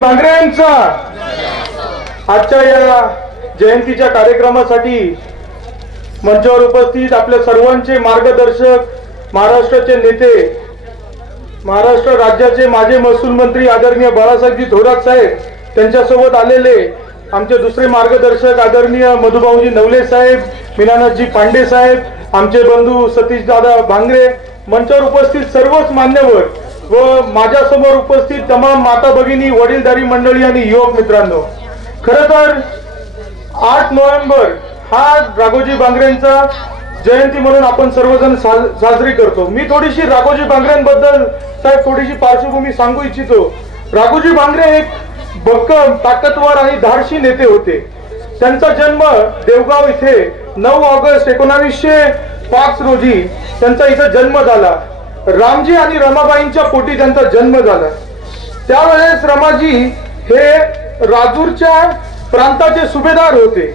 भांगरेंचा आजच्या या जयंतीच्या कार्यक्रमासाठी मंचावर उपस्थित आपल्या सर्वांचे मार्गदर्शक, महाराष्ट्राचे नेते, महाराष्ट्र राज्याचे माजी महसूल मंत्री आदरणीय बाळासाहेबजी थोरात साहेब, त्यांच्यासोबत आलेले आमचे दुसरे मार्गदर्शक आदरणीय मधुभाऊजी नवले साहेब, मीनानाथजी पांडे साहेब, आमचे बंधू सतीश दादा भांगरे, मंचावर उपस्थित सर्वच मान्यवर व माझ्यासमोर उपस्थित तमाम माता भगिनी, वडीलधारी मंडळी आणि युवक मित्रांनो, खरं तर 8 नोव्हेंबर हा राघोजी भांगरेंचा जयंती म्हणून आपण सर्वजण साजरी करतो। मी थोडीशी राघोजी भांगरेंबद्दल साहेब थोडीशी पार्श्वभूमी सांगू इच्छितो। राघोजी भांगरे एक भक्कम, ताकदवर आणि धाडसी नेते होते। त्यांचा जन्म देवगाव इथे 9 ऑगस्ट 1905 रोजी त्यांचा इथे जन्म झाला। रामजी आणि रमाबाईंच्या पोटी त्यांचा जन्म झाला। त्यावेळेस रमाजी हे राजूरच्या प्रांताचे सुभेदार होते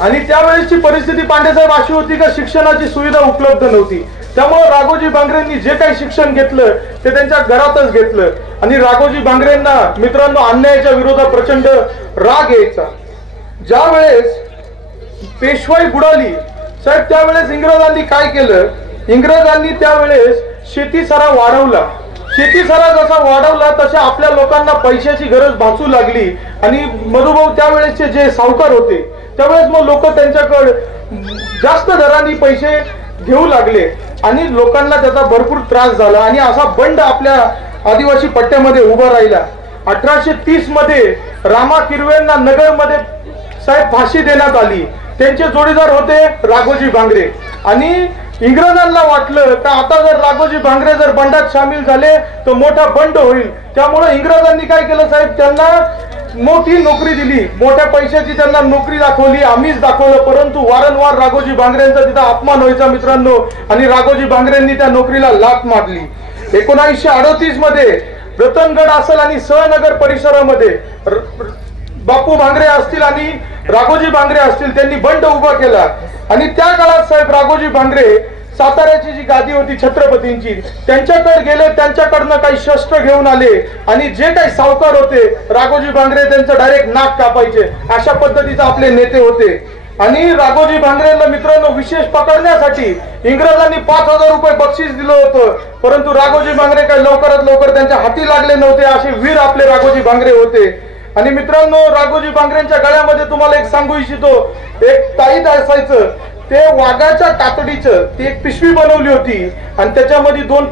आणि त्यावेळेसची परिस्थिती पांडेसाहेब अशी होती का शिक्षणाची सुविधा उपलब्ध नव्हती। त्यामुळे राघोजी भांगरेंनी जे काही शिक्षण घेतलं ते त्यांच्या घरातच घेतलं आणि राघोजी भांगरेंना मित्रांनो अन्यायाच्या विरोधात प्रचंड राग यायचा। ज्यावेळेस पेशवाई बुडाली साहेब, त्यावेळेस इंग्रजांनी काय केलं, इंग्रजांनी त्यावेळेस शेतीसारा वाढवला। शेतीसारा जसा वाढवला तशा आपल्या लोकांना पैशाची गरज भासू लागली आणि मधुभाऊ त्यावेळेसचे जे सावकार होते त्यावेळेस मग लोक त्यांच्याकडे जास्त दराने पैसे घेऊ लागले आणि लोकांना त्याचा भरपूर त्रास झाला आणि असा बंड आपल्या आदिवासी पट्ट्यामध्ये उभा राहिला। 1830 मध्ये रामा किरवेंना नगरमध्ये साहेब फाशी देण्यात आली। त्यांचे जोडीदार होते राघोजी भांगरे आणि इंग्रजांना वाटलं तर आता जर राघोजी भांगरे जर बंडात सामील झाले तर मोठा बंड होईल। त्यामुळे इंग्रजांनी काय केलं साहेब, त्यांना मोठी नोकरी दिली, मोठ्या पैशाची त्यांना नोकरी दाखवली, आम्हीच दाखवलं, परंतु वारंवार राघोजी भांगरेंचा तिथं अपमान व्हायचा मित्रांनो आणि राघोजी भांगरेंनी त्या नोकरीला लाथ मारली। 1938 मध्ये रतनगड असेल आणि सहनगर परिसरामध्ये बापू भांगरे असतील आणि राघोजी भांगरे असतील, त्यांनी बंड उभा केला आणि त्या काळात साहेब राघोजी भांगरे साताऱ्याची जी गादी होती छत्रपतींची त्यांच्याकडे गेले, त्यांच्याकडनं काही शस्त्र घेऊन आले आणि जे काही सावकार होते राघोजी भांगरे त्यांचं डायरेक्ट नाक कापायचे, अशा पद्धतीचे आपले नेते होते। आणि राघोजी भांगरेंना मित्रांनो विशेष पकडण्यासाठी इंग्रजांनी 5000 रुपये बक्षीस दिलं होतं, परंतु राघोजी भांगरे काही लवकरात लवकर त्यांच्या हाती लागले नव्हते। असे वीर आपले राघोजी भांगरे होते। आणि मित्रांनो राघोजी भांगरेंच्या गळ्यामध्ये तुम्हाला एक सांगू इच्छितो, एक ताईत असायचं, ते वाघाच्या कातडीचं ती एक पिशवी बनवली होती आणि त्याच्यामध्ये 2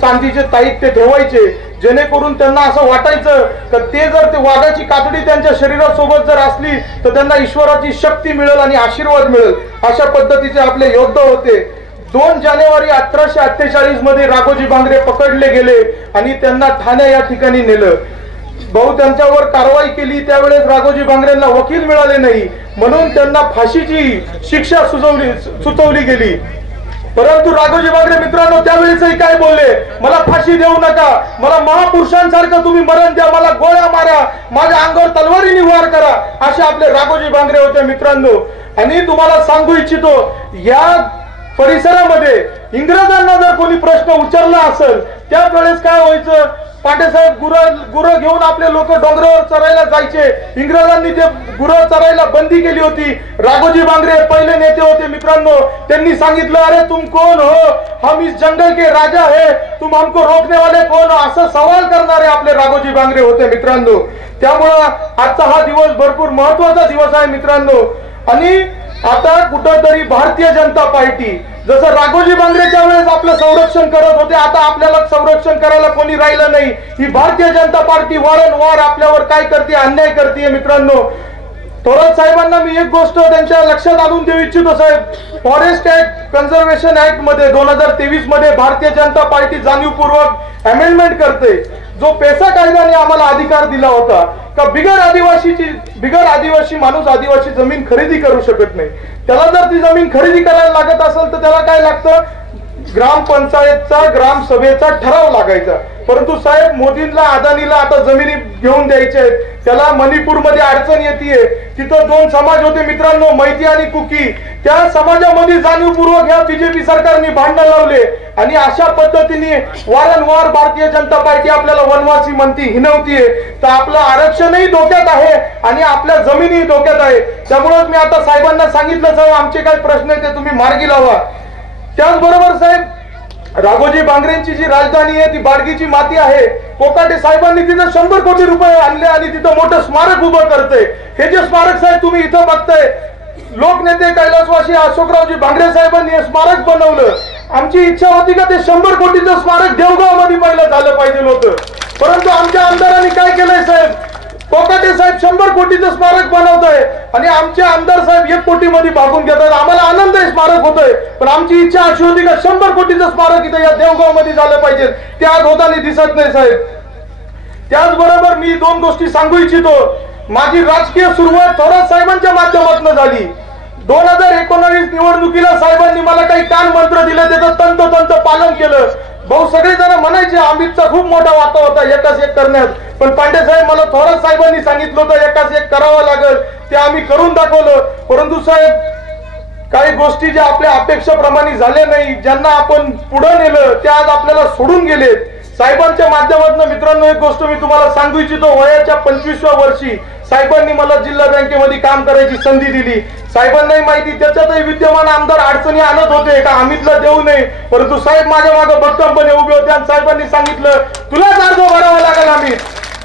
चांदीचे ताईत ते ठेवायचे, जेणेकरून त्यांना असं वाटायचं तर ते जर ते वाघाची कातडी त्यांच्या शरीरासोबत जर असली तर त्यांना ईश्वराची शक्ती मिळेल आणि आशीर्वाद मिळेल। अशा पद्धतीचे आपले योद्धा होते। 2 जानेवारी 1848 मध्ये राघोजी भांगरे पकडले गेले आणि त्यांना ठाणे या ठिकाणी नेलं। भाऊ त्यांच्यावर कारवाई केली, त्यावेळेस राघोजी भांगरेंना वकील मिळाले नाही म्हणून त्यांना फाशीची शिक्षा सुचवली गेली। परंतु राघोजी भांगरे मित्रांनो त्यावेळेसही काय बोलले, मला फाशी देऊ नका, मला महापुरुषांसारखं तुम्ही मरण द्या, मला गोळ्या मारा, माझ्या अंगावर तलवारीने वार करा, असे आपले राघोजी भांगरे होते मित्रांनो। आणि तुम्हाला सांगू इच्छितो, या परिसरामध्ये इंग्रजांना जर कोणी प्रश्न विचारला असेल त्यावेळेस काय व्हायचं, पांडेसाहेब गुरं घेऊन आपले लोक डोंगरावर चरायला जायचे, इंग्रजांनी ते गुरं चरायला बंदी केली होती। राघोजी भांगरे पहिले नेते होते मित्रांनो, त्यांनी सांगितलं अरे तुम कौन हो, हम इस जंगल के राजा है, तुम हमको रोकने वाले कौन हो, असं सवाल करणारे आपले राघोजी भांगरे होते मित्रांनो। त्यामुळं आजचा हा दिवस भरपूर महत्वाचा दिवस आहे मित्रांनो। आणि आता कुठंतरी भारतीय जनता पार्टी जसं राघोजी भांगरेच्या वेळेस आपलं संरक्षण करत होते, आता आपल्याला संरक्षण करायला कोणी राहिलं नाही। ही भारतीय जनता पार्टी वारंवार आपल्यावर काय करते, अन्याय करते मित्रांनो। थोरात साहेबांना मी एक गोष्ट त्यांच्या लक्षात आणून देऊ इच्छितो साहेब, फॉरेस्ट ऍक्ट, कन्झर्वेशन ऍक्ट मध्ये 2023 मध्ये भारतीय जनता पार्टी जाणीवपूर्वक अमेंडमेंट करते, जो पेसा कायद्याने आम्हाला अधिकार दिला होता का बिगर आदिवासी माणूस आदिवासी जमीन खरेदी करू शकत नाही। त्याला जर ती जमीन खरेदी करायला लागत असेल तर त्याला काय लागतं, ग्रामपंचायतचा ग्रामसभेचा ठराव लागायचा। परंतु साहेब मोदींना अदानीला आता जमिनी घेऊन द्यायचे आहेत. त्याला मणिपूरमध्ये अडचण येते. तिथं 2 समाज होते मित्रांनो, मैती आणि कुकी. त्या समाजामध्ये जाणीवपूर्वक ह्या बीजेपी सरकारने भांडण लावले आणि अशा पद्धतीने वारंवार भारतीय जनता पार्टी आपल्याला वनवासी म्हणती, हिनवतीये. तर आपलं आरक्षणही धोक्यात आहे आणि आपल्या जमिनी धोक्यात आहे. त्यामुळे मी आता साहेबांना सांगितलं, साहेब आमचे काही प्रश्न आहेत ते तुम्ही मार्गी लावा. त्याचबरोबर साहेब राघोजी बांगरेंची जी राजधानी आहे ती बाडगीची माती आहे. कोकाटे साहेबांनी तिथं 100 कोटी रुपये आणले आणि तिथं मोठं स्मारक उभं करते. हे जे स्मारक साहेब तुम्ही इथं बघताय, लोकनेते कैलासवासी अशोकरावजी बांगरे साहेबांनी हे स्मारक बनवलं. आमची इच्छा होती का ते 100 कोटीचं स्मारक देवगाव मध्ये पहिलं झालं पाहिजे होतं, परंतु आमच्या आमदारांनी काय केलंय साहेब, कोकाटे साहेब 100 कोटीचं स्मारक बनवतोय आणि आमचे आमदार साहेब 1 कोटी मध्ये भागून घेतात. आम्हाला आनंद आहे स्मारक होतोय, पण आमची इच्छा अशी होती का 100 कोटीचं स्मारक इथं या देवगाव मध्ये झालं पाहिजे. ते आज होताना दिसत नाही साहेब. त्याचबरोबर मी 2 गोष्टी सांगू इच्छितो. माझी राजकीय सुरुवात थोरात साहेबांच्या माध्यमातून झाली. 2019 निवडणुकीला साहेबांनी मला काही कान मंत्र दिले, त्याचं तंतोतंत पालन केलं. भाऊ सगळे जण म्हणायचे अमितचा खूप मोठा वाटा होता एकाच एक करण्यात, पण पांडे साहेब मला थोरात साहेबांनी सांगितलं होतं एकाच एक करावं लागेल, ते आम्ही करून दाखवलं. परंतु साहेब काही गोष्टी ज्या आपल्या अपेक्षेप्रमाणे झाल्या नाही, ज्यांना आपण पुढे नेलं ते आज आपल्याला सोडून गेले. साहेबांच्या माध्यमातून मित्रांनो एक गोष्ट मी तुम्हाला सांगू इच्छितो. वयाच्या 25व्या वर्षी साहेबांनी मला जिल्हा बँकेमध्ये काम करायची संधी दिली. साहेबांनाही माहिती त्याच्यातही विद्यमान आमदार अडचणी आणत होते का अमितला देऊ नये, परंतु साहेब माझ्या मागे भक्कमपणे उभे होते आणि साहेबांनी सांगितलं तुलाच अर्ज भरावा लागेल अमित.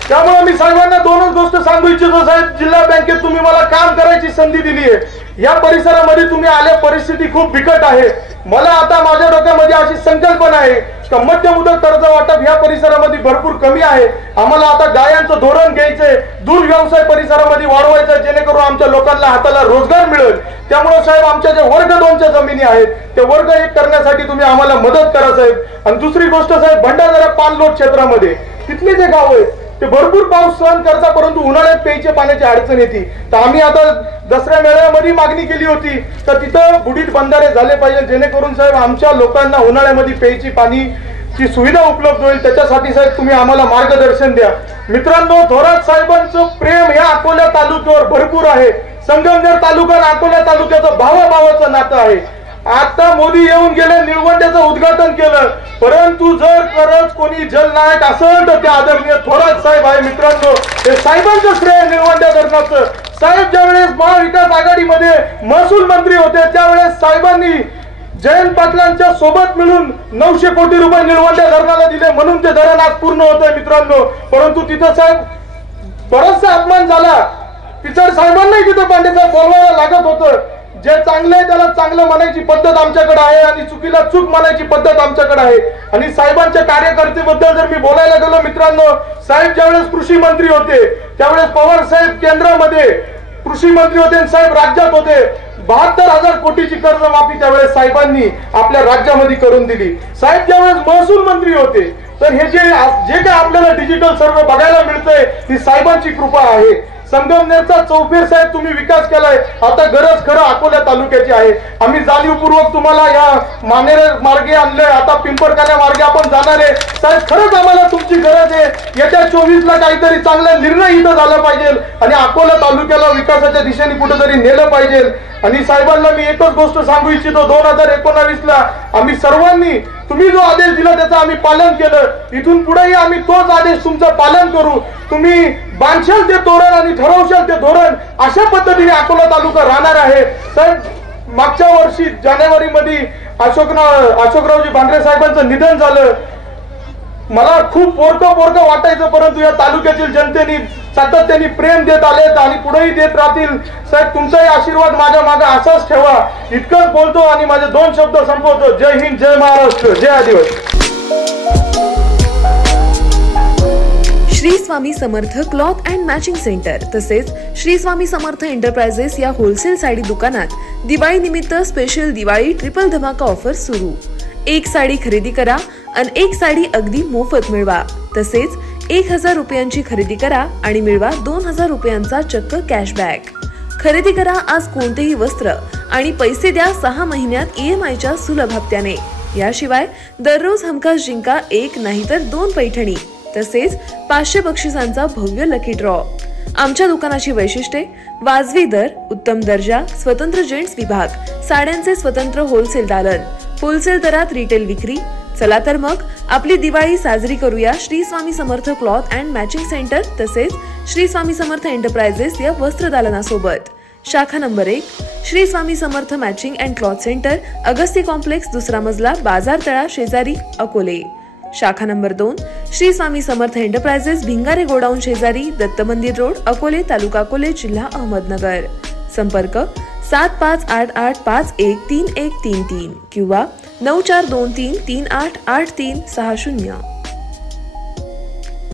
त्यामुळे मी साहेबांना 2च गोष्ट सांगू इच्छितो. साहेब जिल्हा बँकेत तुम्ही मला काम करायची संधी दिली आहे. या परिसरामध्ये तुम्ही आल्या, परिस्थिती खूप बिकट आहे. मला आता माझ्या डोक्यामध्ये अशी संकल्पना आहे का मध्य मुदत कर्ज वाटप या परिसरामध्ये भरपूर कमी आहे. आम्हाला आता गायांचं धोरण घ्यायचंय, दूध व्यवसाय परिसरामध्ये वाढवायचा, जेणेकरून आमच्या लोकांना हाताला रोजगार मिळेल. त्यामुळे साहेब आमच्या जे वर्ग 2च्या जमिनी आहेत ते वर्ग 1 करण्यासाठी तुम्ही आम्हाला मदत करा साहेब. आणि दुसरी गोष्ट साहेब, भंडारा पाणलोट क्षेत्रामध्ये तिथले जे गाव आहेत ते भरपूर पाऊस सहन करता, परंतु उन्हाळ्यात प्यायच्या पाण्याची अडचण येते. तर आम्ही आता दसऱ्या मेळ्यामध्ये मागणी केली होती तर तिथं बुडीत बंधारे झाले पाहिजे, जेणेकरून साहेब आमच्या लोकांना उन्हाळ्यामध्ये प्यायची पाणीची सुविधा उपलब्ध होईल. त्याच्यासाठी साहेब तुम्ही आम्हाला मार्गदर्शन द्या. मित्रांनो, थोरात साहेबांचं प्रेम या अकोला तालुक्यावर भरपूर आहे. संगमनेर तालुका आणि अकोला तालुक्याचं भावाभावाचं नातं आहे. आता मोदी येऊन गेले, निळवंड्याचं उद्घाटन केलं, परंतु जर खरंच कोणी जलनायक असेल तर ते आदरणीय थोरात साहेब आहे. मित्रांनो, हे साहेबांचं श्रेय निळवंड्या धरणाचं. साहेब ज्यावेळेस महाविकास आघाडीमध्ये महसूल मंत्री होते त्यावेळेस साहेबांनी जयंत पाटलांच्या सोबत मिळून 900 कोटी रुपये निळवंड्या धरणाला दिले, म्हणून ते धरण आज पूर्ण होतंय मित्रांनो. परंतु तिथं साहेब बराचसा अपमान झाला. पिचड साहेबांनाही तिथं पांडेसाहेब बोलवायला लागत होतं. जे चांगलं आहे त्याला चांगलं म्हणायची पद्धत आमच्याकडे आहे आणि चुकीला चूक म्हणायची पद्धत आमच्याकडे आहे. आणि साहेबांच्या कार्यकर्तेबद्दल जर मी बोलायला गेलो मित्रांनो, साहेब ज्यावेळेस कृषी मंत्री होते त्यावेळेस पवार साहेब केंद्रामध्ये कृषी मंत्री होते आणि साहेब राज्यात होते. 72,000 कोटीची कर्जमाफी त्यावेळेस साहेबांनी आपल्या राज्यामध्ये करून दिली. साहेब ज्यावेळेस महसूल मंत्री होते तर हे जे काय आपल्याला डिजिटल सर्व बघायला मिळतंय ही साहेबांची कृपा आहे. संगमनेरचा चौफेर साहेब तुम्ही विकास केलाय, आता गरज खरं अकोला तालुक्याची आहे. आम्ही जाणीवपूर्वक तुम्हाला या मानेर मार्गे आणलंय, आता पिंपळखान्या मार्गे आपण जाणार आहे. साहेब खरंच आम्हाला तुमची गरज आहे. येत्या 24ला काहीतरी चांगला निर्णय इथं झाला पाहिजे आणि अकोला तालुक्याला विकासाच्या दिशेने कुठेतरी नेलं पाहिजे. आणि साहेबांना मी एकच गोष्ट सांगू इच्छितो, 2019ला आम्ही सर्वांनी तुम्ही जो आदेश दिला त्याचं आम्ही पालन केलं. इथून पुढेही आम्ही तोच आदेश तुमचं पालन करू. तुम्ही बांधशाल ते तोरण आणि ठरवशाल ते धोरण, अशा पद्धतीने अकोला तालुका राहणार आहे. साहेब मागच्या वर्षी जानेवारीमध्ये अशोकरावजी बांगरे साहेबांचं निधन झालं. मला खूप पोरकं वाटायचं, परंतु या तालुक्यातील जनतेने सातत्याने प्रेम देत आलेत आणि पुढेही देत राहतील. साहेब तुमचाही आशीर्वाद माझ्या मागे असाच ठेवा. इतकंच बोलतो आणि माझे 2 शब्द संपवतो. जय हिंद, जय महाराष्ट्र, जय आदिवासी. Shri Swami Samarth cloth and matching centre तसेच श्री स्वामी समर्थ एंटरप्राइजेस या होलसेल साडी दुकानात दिवाळी निमित्त स्पेशल दिवाळी ट्रिपल धमाका ऑफर सुरू. 1 साडी खरेदी करा आणि 1 साडी अगदी मोफत मिळवा. तसेच 1000 रुपयांची खरेदी करा आणि मिळवा 2000 रुपयांचा चक्क कॅशबॅक. खरेदी करा आज कोणतेही वस्त्र आणि पैसे द्या 6 महिन्यात EMI च्या सुलभ हप्त्याने. याशिवाय दररोज हमखास जिंका 1 नाहीतर 2 पैठणी तसेच 500 बक्षिसांचा भव्य लकी ड्रॉ। आमच्या दुकानाची वैशिष्ट्ये: वाजवी दर, उत्तम दर्जा, स्वतंत्र जेंट्स विभाग, साड्यांचे स्वतंत्र होलसेल दालन, होलसेल दरात रिटेल विक्री। चला तर मग आपली दिवाळी साजरी करूया Shri Swami Samarth cloth and matching centre तसेच श्री स्वामी समर्थ एंटरप्राइजेस या वस्त्र दालनासोबत। शाखा number 1 Shri Swami Samarth matching and cloth centre, Agasti complex, दुसरा मजला, बाजार तळा शेजारी, अकोले। शाखा number 2 Shri Swami Samarth enterprises, Bhingare godown शेजारी, दत्त मंदिर रोड, अकोले, तालुका अकोले, जिल्हा अहमदनगर। संपर्क 7588513133 किंवा 9423388360।